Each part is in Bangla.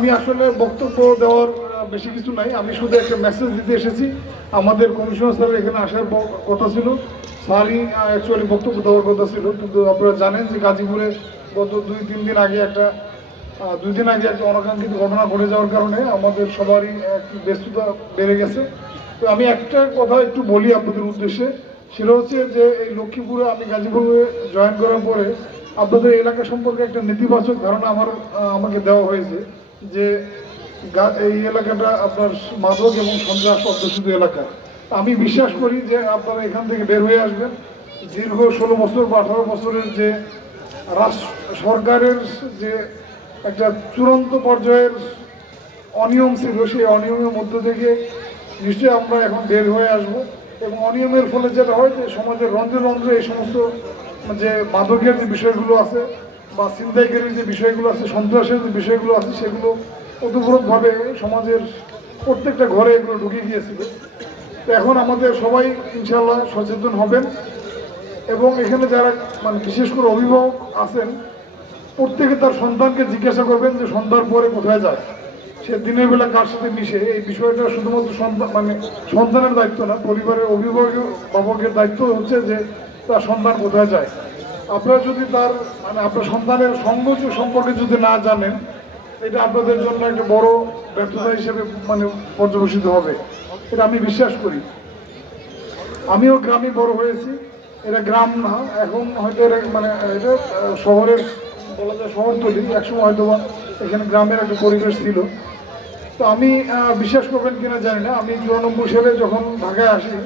আমি আসলে বক্তব্য দেওয়ার বেশি কিছু নাই। আমি শুধু একটা মেসেজ দিতে এসেছি। আমাদের কমিশনার স্যার এখানে আসার কথা ছিল, স্যারই অ্যাকচুয়ালি বক্তব্য দেওয়ার কথা ছিল, কিন্তু আপনারা জানেন যে গাজীপুরে গত দুই দিন আগে একটা অনাকাঙ্ক্ষিত ঘটনা ঘটে যাওয়ার কারণে আমাদের সবারই একটু ব্যস্ততা বেড়ে গেছে। তো আমি একটা কথা একটু বলি আপনাদের উদ্দেশ্যে, সেটা হচ্ছে যে এই লক্ষ্মীপুরে আমি গাজীপুরে জয়েন করার পরে আপনাদের এলাকা সম্পর্কে একটা নেতিবাচক ধারণা আমাকে দেওয়া হয়েছে যে এই এলাকাটা আপনার মাদক এবং সন্ত্রাস অধ্যুষিত এলাকা। আমি বিশ্বাস করি যে আপনারা এখান থেকে বের হয়ে আসবেন। দীর্ঘ 16 বছর বা 18 বছরের যে সরকারের যে একটা চূড়ান্ত পর্যায়ের অনিয়ম ছিল, সেই অনিয়মের মধ্য থেকে নিশ্চয়ই আমরা এখন বের হয়ে আসব। এবং অনিয়মের ফলে যেটা হয় যে সমাজের রন্ধ্রে রন্ধ্রে এই সমস্ত যে মাদকের যে বিষয়গুলো আছে বা ছিনতাইকারীর যে বিষয়গুলো আছে, সন্ত্রাসের যে বিষয়গুলো আছে, সেগুলো ওতপ্রোতভাবে সমাজের প্রত্যেকটা ঘরে এগুলো ঢুকে গিয়েছিল। তো এখন আমাদের সবাই ইনশাল্লাহ সচেতন হবেন এবং এখানে যারা বিশেষ করে অভিভাবক আছেন, প্রত্যেকে তার সন্তানকে জিজ্ঞাসা করবেন যে সন্ধ্যার পরে কোথায় যায়, সে দিনের বেলা কার সাথে মিশে। এই বিষয়টা শুধুমাত্র সন্তানের দায়িত্ব না, পরিবারের অভিভাবকের দায়িত্ব হচ্ছে যে তার সন্তান কোথায় যায়। আপনারা যদি তার আপনার সন্তানের সঙ্গ সম্পর্কে যদি না জানেন, এটা আপনাদের জন্য একটা বড় ব্যর্থতা হিসেবে পর্যবেসিত হবে। এটা আমি বিশ্বাস করি। আমিও গ্রামে বড় হয়েছি, এটা গ্রাম না, এখন হয়তো এটা শহরের বলা যায় শহরতলি। একসময় হয়তো এখানে গ্রামের একটা পরিবেশ ছিল। তো আমি বিশ্বাস করবেন কিনা জানি না, আমি 94 সালে যখন ঢাকায় আসি,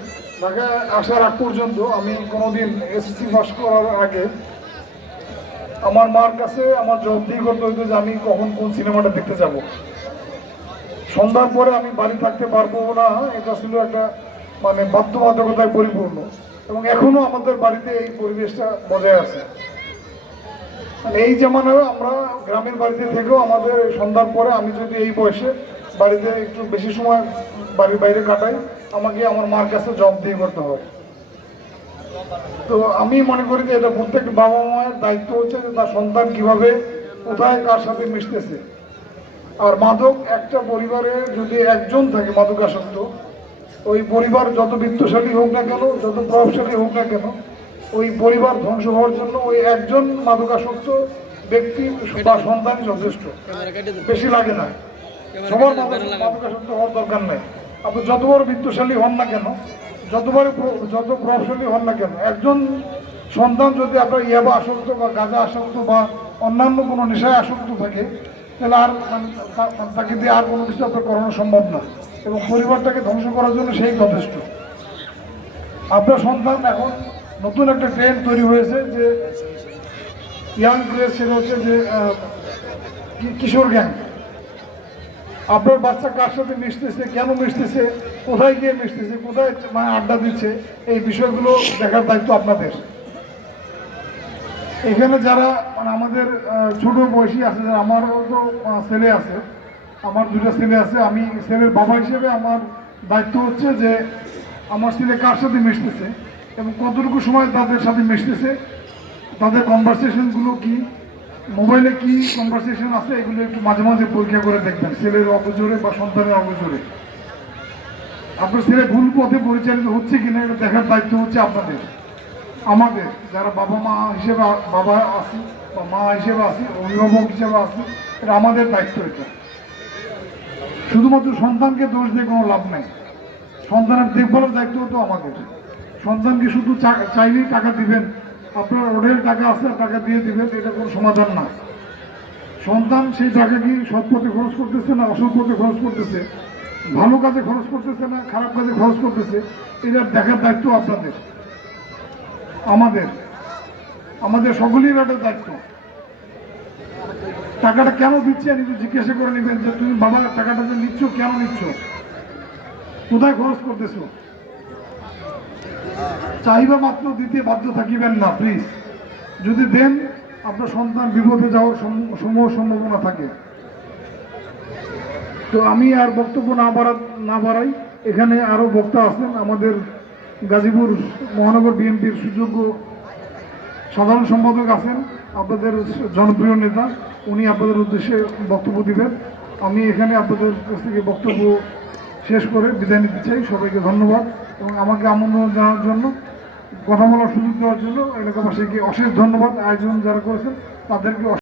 ঢাকায় আসার আগ পর্যন্ত আমি কোনোদিন এসএসসি পাস করার আগে আমার মার কাছে আমার জবাবদিহি করতে হইতো যে আমি কখন কোন সিনেমাটা দেখতে যাব। সন্ধ্যার পরে আমি বাড়ি থাকতে পারবো না, এটা ছিল একটা বাধ্যবাধকতায় পরিপূর্ণ। এবং এখনো আমাদের বাড়িতে এই পরিবেশটা বজায় আছে। এই জামানায় আমরা গ্রামের বাড়িতে থেকেও আমাদের সন্ধ্যার পরে আমি যদি এই বয়সে বাড়িতে একটু বেশি সময় বাড়ির বাইরে কাটাই, আমাকে আমার মার কাছে জবাবদিহি করতে হয়। তো আমি মনে করি যে এটা প্রত্যেক বাবা মায়ের দায়িত্ব হচ্ছে যে তার সন্তান কিভাবে কোথায় কার সাথে মিশতেছে। আর মাদক একটা পরিবারে যদি একজন থাকে মাদকাসক্ত, ওই পরিবার যত বিত্তশালী হোক না কেন, যত প্রভাবশালী হোক না কেন, ওই পরিবার ধ্বংস হওয়ার জন্য ওই একজন মাদকাসক্ত ব্যক্তি বা সন্তানই যথেষ্ট, বেশি লাগে না। সবার মাদকাসক্ত হওয়ার দরকার নেই। আপনি যত বড় বিত্তশালী হন না কেন, যত প্রভাবশালী হন না কেন, একজন সন্তান যদি আপনার ইয়াবা আসক্ত বা গাঁজা আসক্ত বা অন্যান্য কোনো নেশায় আসক্ত থাকে, তাহলে আর তাকে দিয়ে আর কোনো কিছু আপনার করানো সম্ভব না, এবং পরিবারটাকে ধ্বংস করার জন্য সেই যথেষ্ট। আপনার সন্তান এখন নতুন একটা ট্রেন্ড তৈরি হয়েছে যে ইয়াং ক্রেজ, সেটা হচ্ছে যে কিশোর গ্যাং। আপনার বাচ্চা কার সাথে মিশতেছে, কেন মিশতেছে, কোথায় গিয়ে মিশতেছে, কোথায় আড্ডা দিচ্ছে, এই বিষয়গুলো দেখার দায়িত্ব আপনাদের। এখানে যারা আমাদের ছোট বয়সী আছে, যারা আমারও তো ছেলে আছে, আমার 2টা ছেলে আছে, আমি ছেলের বাবা হিসেবে আমার দায়িত্ব হচ্ছে যে আমার ছেলে কার সাথে মিশতেছে এবং কতটুকু সময় তাদের সাথে মিশতেছে, তাদের কনভারসেশনগুলো কি, মোবাইলে কি কনভারসেশন আছে, এগুলো একটু মাঝে মাঝে পরীক্ষা করে দেখবেন, ছেলের অগোচরে বা সন্তানের অগোচরে। আপনার ছেলে ভুল পথে পরিচালিত হচ্ছে কিনা এটা দেখার দায়িত্ব হচ্ছে আপনাদের, আমাদের যারা বাবা মা হিসেবে বাবা আছি বা মা হিসেবে আছি, অভিভাবক হিসেবে আছি, এটা আমাদের দায়িত্ব। এটা শুধুমাত্র সন্তানকে দোষ দিয়ে কোনো লাভ নেই, সন্তানের দেখভালের দায়িত্ব তো আমাদের। সন্তানকে শুধু চাইলেই টাকা দিবেন, আপনার ওদের টাকা আছে টাকা দিয়ে দিবেন, এটা কোনো সমাধান না। সন্তান সেই টাকা কি সৎ পথে খরচ করতেছে না অসৎ পথে খরচ করতেছে, ভালো কাজে খরচ করতেছে না খারাপ কাজে খরচ করতেছে, এটা দেখার দায়িত্ব আপনাদের, আমাদের সকলের একটা দায়িত্ব। টাকাটা কেন দিচ্ছেন একটু জিজ্ঞাসা করে নেবেন যে তুমি বাবা টাকাটা যে নিচ্ছ কেন নিচ্ছ, কোথায় খরচ করতেছো। চাইবা মাত্র দিতে বাধ্য থাকিবেন না প্লিজ। যদি দেন আপনার সন্তান বিপদে যাওয়ার সম্ভাবনা থাকে। তো আমি আর বক্তব্য না বাড়াই, এখানে আরও বক্তা আছেন। আমাদের গাজীপুর মহানগর বিএনপির সুযোগ্য সাধারণ সম্পাদক আছেন, আপনাদের জনপ্রিয় নেতা, উনি আপনাদের উদ্দেশ্যে বক্তব্য দিবেন। আমি এখানে আপনাদের কাছ থেকে বক্তব্য শেষ করে বিদায় নিতে চাই। সবাইকে ধন্যবাদ এবং আমাকে আমন্ত্রণ জানানোর জন্য, কথা বলার সুযোগ দেওয়ার জন্য এলাকাবাসীকে অশেষ ধন্যবাদ। আয়োজন যারা করেছেন তাদেরকে